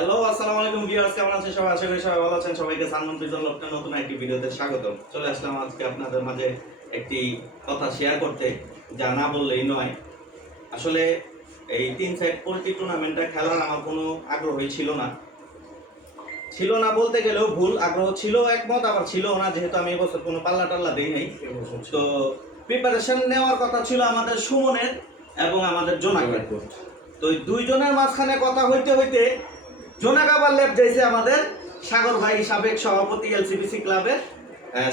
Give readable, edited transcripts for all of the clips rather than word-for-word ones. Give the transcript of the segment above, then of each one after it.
Hello, আসসালামু আলাইকুম viewers, কেমন আছেন সবাই? আশা করি সবাই ভালো আছেন। সবাইকে সালমান ফিজল লকডাউন নতুন একটি ভিডিওতে স্বাগতম। চলে আসলাম আজকে আপনাদের মাঝে একটি কথা শেয়ার করতে, যা না বললেই নয়। আসলে এই 3 সাইড পোল্ট্রি টুর্নামেন্টটা খেলার আমার কোনো আগ্রহই ছিল না বলতে গেলেও ভুল। আগ্রহ ছিল একমত, আবার ছিল না, যেহেতু আমি এবছর কোনো পাল্লা টাল্লা দেই নাই। তো প্রিপারেশন নেওয়ার কথা ছিল আমাদের সুমনের এবং আমাদের জোনাকের। তো এই দুইজনের মাঝখানে কথা হইতে হইতে জোনাক আবার লেপ যাইছে আমাদের সাগর ভাই, সাবেক সভাপতি এলসিবিসি ক্লাবের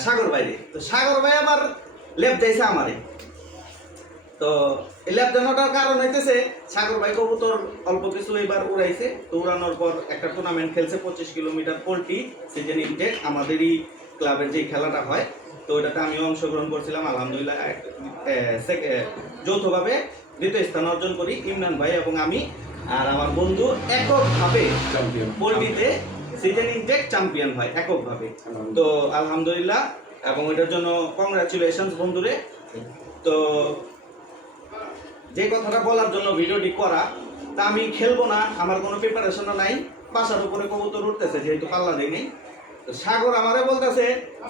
সাগর ভাই। তো সাগর ভাই আবার লেপ যাইছে আমারে। তো এই লেপ জানাটার কারণ হইতেছে সাগর ভাই কবুতর অল্প কিছু এবার উড়াইছে। তো উড়ানোর পর একটা টুর্নামেন্ট খেলছে 25 কিলোমিটার পোল্ট্রি সিজন ইনটেক, আমাদেরই ক্লাবের যে খেলাটা হয়। তো ওইটাতে আমিও অংশগ্রহণ করছিলাম, আলহামদুলিল্লাহ যৌথভাবে দ্বিতীয় স্থান অর্জন করি ইমরান ভাই এবং আমি আর আমার বন্ধু এককভাবে পোল্ট্রিতে সিজন ইনটেক চ্যাম্পিয়ন হয় এককভাবে। তো আলহামদুলিল্লাহ, এবং এটার জন্য কংগ্রাচুলেশনস বন্ধুরে। তো যে কথাটা বলার জন্য ভিডিওটি করা, তা আমি খেলবো না, আমার কোনো প্রিপারেশনও নাই, বাসার উপরে কবুতর উঠতেছে যেহেতু পাল্লা দেয় নেই। তো সাগর আমারে বলতেছে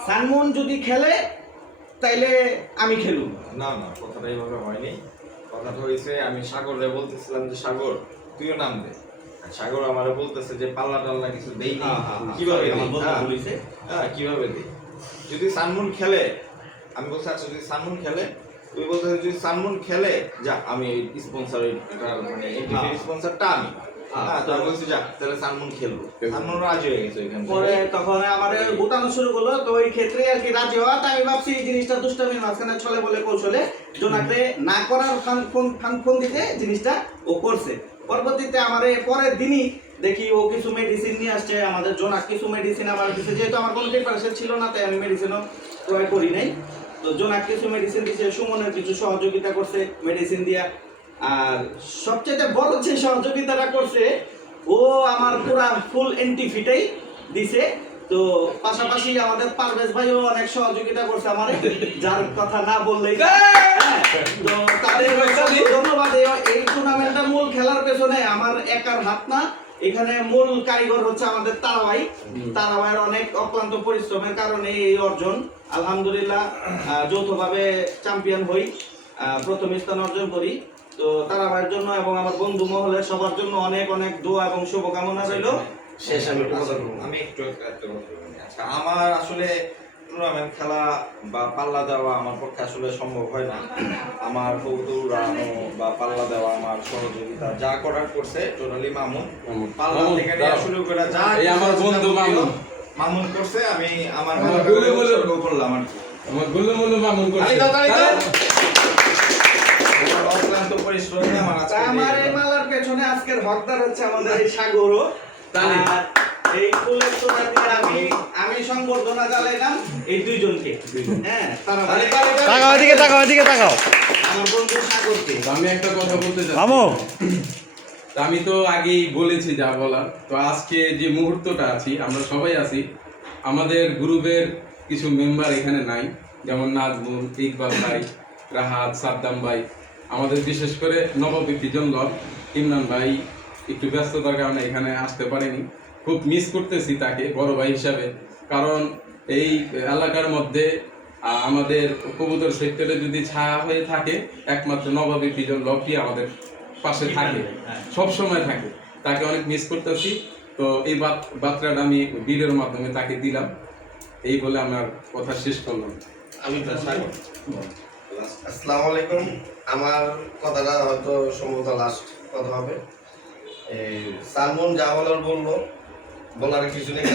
সানমুন যদি খেলে তাইলে আমি খেলুম। না না, কথাটা এইভাবে হয়নি। কথাটা হয়েছে, আমি সাগরে বলতেছিলাম যে সাগর তুইও নাম দে। সাগর আমারে বলতেছে যে পাল্লা টাল্লা কিছু দেই না, কিভাবে কিভাবে দেই, যদি সানমুন খেলে। আমি বলছি আচ্ছা যদি সানমুন খেলে, তুই বলতে যদি সানমুন খেলে যা আমি স্পন্সর মানে স্পন্সরটা আমি বলছি যা তাহলে সানমুন খেলবো। সানমুন রাজি হয়ে গেছে ওইখানে। পরে তখন আমারে গুটানো শুরু করলো। তো ওই ক্ষেত্রে আর কি রাজি হওয়া, আমি ভাবছি এই জিনিসটা দুষ্টামির মাঝখানে ছলে বলে কৌশলে জোনাকে না করার ফান দিতে জিনিসটা ও করছে। পরবর্তীতে আমারে পরের দিনই দেখি ও কিছু মেডিসিন নিয়ে আসছে, আমাদের জোনাক কিছু মেডিসিন আমার দিচ্ছে, যেহেতু আমার কোনো প্রিপারেশন ছিল না তাই আমি মেডিসিনও ক্রয় করি নাই। তো জোনাক কিছু মেডিসিন দিচ্ছে, সুমনের কিছু সহযোগিতা করছে মেডিসিন দিয়া। আর সবচেয়ে বড় যে সহযোগিতাটা করছে, ও আমার পুরা ফুল এন্টিফিটাই দিছে। তো পাশাপাশি আমাদের পারভেজ ভাইও অনেক সহযোগিতা করছে আমার, যার কথা না বললেই। তো তাদের ধন্যবাদ। এই টুর্নামেন্টটা মূল খেলার পেছনে আমার একার হাত না, এখানে মূল কারিগর হচ্ছে আমাদের তারা ভাইয়ের অনেক অক্লান্ত পরিশ্রমের কারণে এই অর্জন। আলহামদুলিল্লাহ, যৌথভাবে চ্যাম্পিয়ন হই, প্রথম স্থান অর্জন করি। তো তারা ভাইয়ের জন্য এবং আমার বন্ধু মহলের সবার জন্য অনেক অনেক দোয়া এবং শুভকামনা রইল। শেষ আমি একটু একটা কথা বলি। আচ্ছা, আমার আসলে টুর্নামেন্ট খেলা বা পাল্লা দেওয়া আমার পক্ষে আসলে সম্ভব হয় না। আমার কবুতর উড়ানো বা পাল্লা দেওয়া আমার সহযোগিতা যা করার করছে টোটালি মামুন। পাল্লা থেকে নিয়ে শুরু করে যা আমার বন্ধু মামুন করছে, আমি আমার করলাম আর কি। আমার গুলুমুলু মামুন করছে। অক্লান্ত পরিশ্রমে আমার এই মালার পেছনে আজকের হকদার হচ্ছে আমাদের এই সাগরও। এই ফুলের তোড়া দিয়ে আমি সংবর্ধনা জানাইলাম এই দুইজনকে। হ্যাঁ, তাকাও এদিকে তাকাও। আমার বন্ধু সাগরকে আমি একটা কথা বলতে চাই। আমি তো আগেই বলেছি যা বলার। তো আজকে যে মুহূর্তটা আছি, আমরা সবাই আছি, আমাদের গ্রুপের কিছু মেম্বার এখানে নাই, যেমন নাজমুল, ইকবাল ভাই, রাহাত, সাদ্দাম ভাই, আমাদের বিশেষ করে নববিজন লক ইমরান ভাই একটু ব্যস্ততার কারণে এখানে আসতে পারেনি। খুব মিস করতেছি তাকে বড় ভাই হিসাবে, কারণ এই এলাকার মধ্যে আমাদের কবুতর সেক্টরে যদি ছায়া হয়ে থাকে একমাত্র নববিজন লকই আমাদের পাশে থাকে, সব সময় থাকে। তাকে অনেক মিস করতেছি। তো এই বার্তাটা আমি ভিডিওর মাধ্যমে তাকে দিলাম, এই বলে আমার কথা শেষ করলাম। আমি আসসালামু আলাইকুম। আমার কথাটা হয়তো সম্ভবত লাস্ট কথা হবে। সালমন যা বলার কিছু নেই,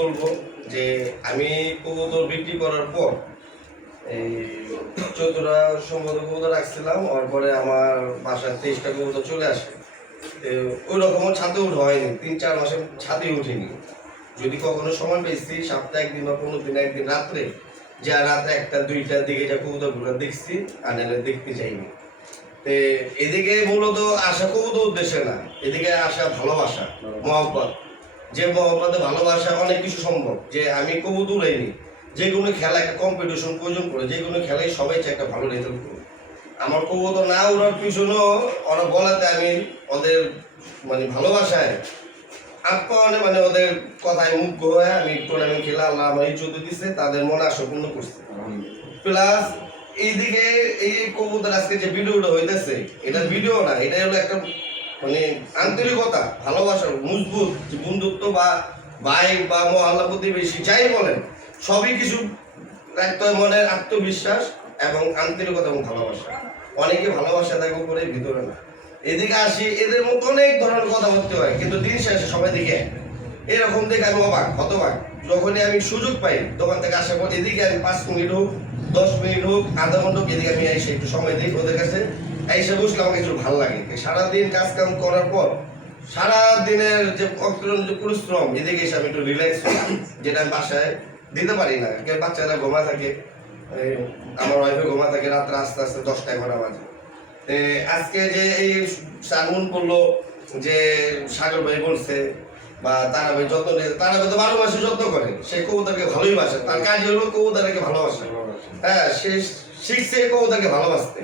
বলবো যে আমি কবুতর বিক্রি করার পর এই 14টা সম্ভবত কবুতর রাখছিলাম। ওর পরে আমার বাসায় 23টা কবুতর চলে আসে। ওই রকমও ছাদে উঠা হয়নি, 3-4 মাসে ছাদে উঠিনি। যদি কখনো সময় পেয়েছি সপ্তাহে একদিন বা 15 দিন একদিন রাত্রে, যা রাতে 1টা-2টার দিকে যা কবুতরগুলো দেখছি আর নাহলে দেখতে চাইনি। তো এদিকে মূলত আসা কবুতর উদ্দেশ্যে না, এদিকে আসা ভালোবাসা, মহব্বত। যে মহব্বতে ভালোবাসা অনেক কিছু সম্ভব। যে আমি কবুতর উড়াইনি, যে কোনো খেলা একটা কম্পিটিশন প্রয়োজন করে, যে কোনো খেলায় সবাই চাই একটা ভালো রেজাল্ট করবে। আমার কবুতর না উড়ার পিছনেও ওরা বলাতে আমি ওদের মানে ভালোবাসায় আপ্যায়নে মানে ওদের কথায় মুগ্ধ হয়ে আমি টুর্নামেন্ট খেলা আল্লাহ আমার ইজ্জত দিচ্ছে, তাদের মনে আশা পূর্ণ করছে। প্লাস এইদিকে এই কবুতর আজকে যে ভিডিওটা হইতেছে, এটা ভিডিও না, এটা হলো একটা মানে আন্তরিকতা, ভালোবাসা, মজবুত যে বন্ধুত্ব বা ভাই বা মহল্লা প্রতিবেশী যাই বলেন, সবই কিছু রাখতে হয় মনের আত্মবিশ্বাস এবং আন্তরিকতা এবং ভালোবাসা। অনেকে ভালোবাসা থাকে উপরে, ভিতরে না। এদিকে আসি, এদের মতো অনেক ধরনের কথা বলতে হয়, কিন্তু দিন শেষে সবাই দিকে এরকম দেখে আমি অবাক হতবাক। যখনই আমি সুযোগ পাই দোকান থেকে আসার পর, এদিকে আমি 5 মিনিট হোক, 10 মিনিট হোক, আধা ঘন্টা হোক, এদিকে আমি এসে একটু সময় দিই ওদের কাছে, এসে বসলে আমাকে একটু ভালো লাগে। সারাদিন কাজ কাম করার পর সারা দিনের যে অক্লান্ত পরিশ্রম, এদিকে এসে আমি একটু রিল্যাক্স হই, যেটা আমি বাসায় দিতে পারি না। বাচ্চারা ঘুমা থাকে, আমার ওয়াইফে ঘুমা থাকে, রাত্রে আস্তে আস্তে 10টা-11টা বাজে। আজকে যে এই সানমুন করলো, যে সাগর ভাই বলছে বা তারা ভাই যত্ন নেয়, তারা ভাই তো 12 মাসে যত্ন করে, সে কবুতরকে ভালোই বাসে, তার কাজ হলো কবুতরকে ভালোবাসে। হ্যাঁ, সে শিখছে কবুতরকে ভালোবাসতে।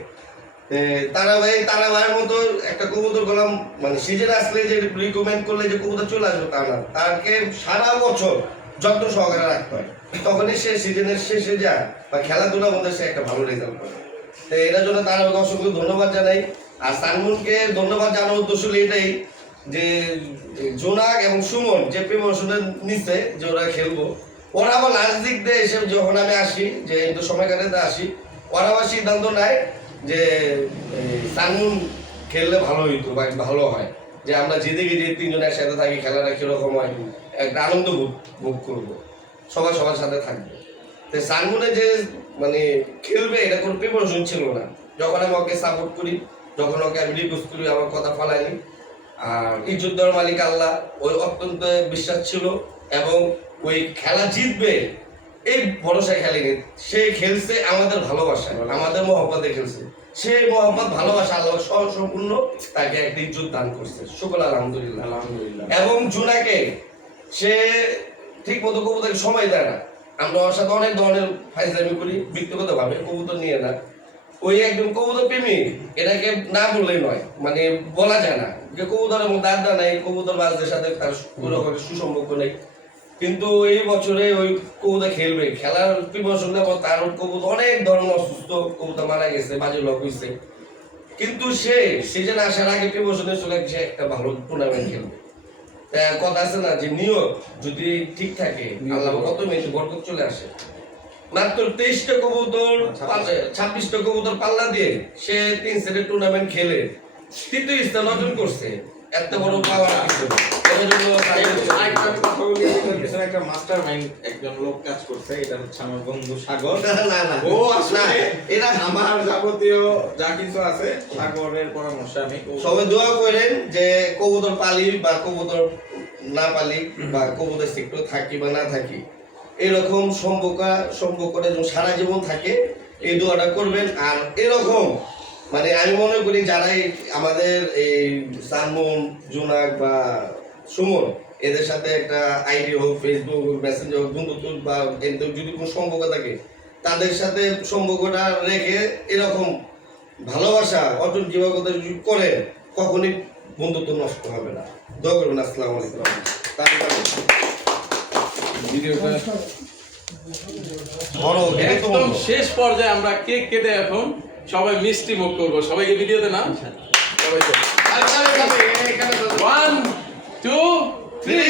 তারা ভাইয়ের মতো একটা কবুতর গোলাম মানে সিজন আসলে যে রিকমেন্ড করলে যে কবুতর চলে আসবে তা না, তাকে সারা বছর যত্ন সহকারে রাখতে হয়, তখনই সে সিজনের শেষে যায় বা খেলাধুলার মধ্যে সে একটা ভালো রেজাল্ট করে। তো এটার জন্য তার অসংখ্য ধন্যবাদ জানাই। আর সানমুনকে ধন্যবাদ জানানোর উদ্দেশ্য এটাই যে জোনাক এবং সুমন যে প্রিপারেশনের নিচ্ছে যে ওরা খেলবো, ওরা আবার লাস্ট দিক দিয়ে এসে যখন আমি আসি, যে একটু সময় কাটাতে আসি, ওরা আবার সিদ্ধান্ত নেয় যে সানমুন খেললে ভালো হইতো বা ভালো হয়, যে আমরা যেদিকে যে 3 জন একসাথে থাকি, খেলাটা কিরকম হয়, একটা আনন্দ ভোগ করবো, সবার সাথে থাকবে। তো সানমুনে যে মানে খেলবে এটা কোনো প্রিপারেশন ছিল না। যখন আমি ওকে সাপোর্ট করি, যখন ওকে আমি রিকোয়েস্ট করি, আমার কথা ফালাইনি। আর ইজ্জত দেওয়ার মালিক আল্লাহ, ওই অত্যন্ত বিশ্বাস ছিল এবং ওই খেলা জিতবে এই ভরসায় খেলেনি। সে খেলছে আমাদের ভালোবাসা, আমাদের মহব্বতে খেলছে। সেই মহব্বত ভালোবাসা আল্লাহ সম্পূর্ণ তাকে একটা ইজ্জত দান করছে, শুকর আলহামদুলিল্লাহ। আলহামদুলিল্লাহ। এবং জুনাকে সে ঠিক মতো কবুতরকে সময় দেয় না। আমরা ওর সাথে অনেক ধরনের ফাইজলামি করি ব্যক্তিগত ভাবে, কবুতর নিয়ে না। ওই একদম কবুতর প্রেমী, এটাকে না বললেই নয়, মানে বলা যায় না যে কবুতরের মধ্যে আড্ডা নাই, কবুতর বাজদের সাথে তার কোনো সুসম্পর্ক নেই। কিন্তু এই বছরে ওই কবুতর খেলবে, খেলার প্রিপারেশন নেব, তার কবুতর অনেক ধরনের অসুস্থ কবুতর মারা গেছে, বাজে লক হয়েছে, কিন্তু সে সিজন আসার আগে প্রিপারেশনে চলে গেছে একটা ভালো টুর্নামেন্ট খেলবে। কথা আছে না যে নিয়ত যদি ঠিক থাকে আল্লাহ কত মেয়েছে বরকত চলে আসে। মাত্র 23টা কবুতর 26টা কবুতর পাল্লা দিয়ে সে 3 সেটের টুর্নামেন্ট খেলে 3য় স্থান অর্জন করছে। এত বড় পাওয়ার একটা মাস্টার মাইন্ড একজন লোক কাজ করছে, এটা হচ্ছে আমার বন্ধু সাগর। না ও আসলে এটা আমার যাবতীয় যা কিছু আছে সাগরের পরামর্শে আমি সবাই দোয়া করেন যে কবুতর পালি বা কবুতর না পালি বা কবুতর সেক্টর থাকি বা না থাকি, এরকম সম্পর্কটা যেন সারা জীবন থাকে, এই দোয়াটা করবেন। আর এরকম মানে আমি মনে করি যারাই আমাদের এই সানমুন, জোনাক বা সুমন এদের সাথে একটা আইডি হোক, ফেসবুক হোক, মেসেঞ্জার হোক, বন্ধুত্ব বা যদি কোনো সম্পর্ক থাকে, তাদের সাথে সম্পর্কটা রেখে এরকম ভালোবাসা অটুট জীবকতা যদি করেন, কখনই বন্ধুত্ব নষ্ট হবে না। দোয়া করবেন। আসসালামু আলাইকুম। ভিডিওটা বড় একদম শেষ পর্যায়ে আমরা কেক কেটে এখন সবাই মিষ্টি মুখ করবো। সবাইকে ভিডিওতে না সবাইকে 1 2 3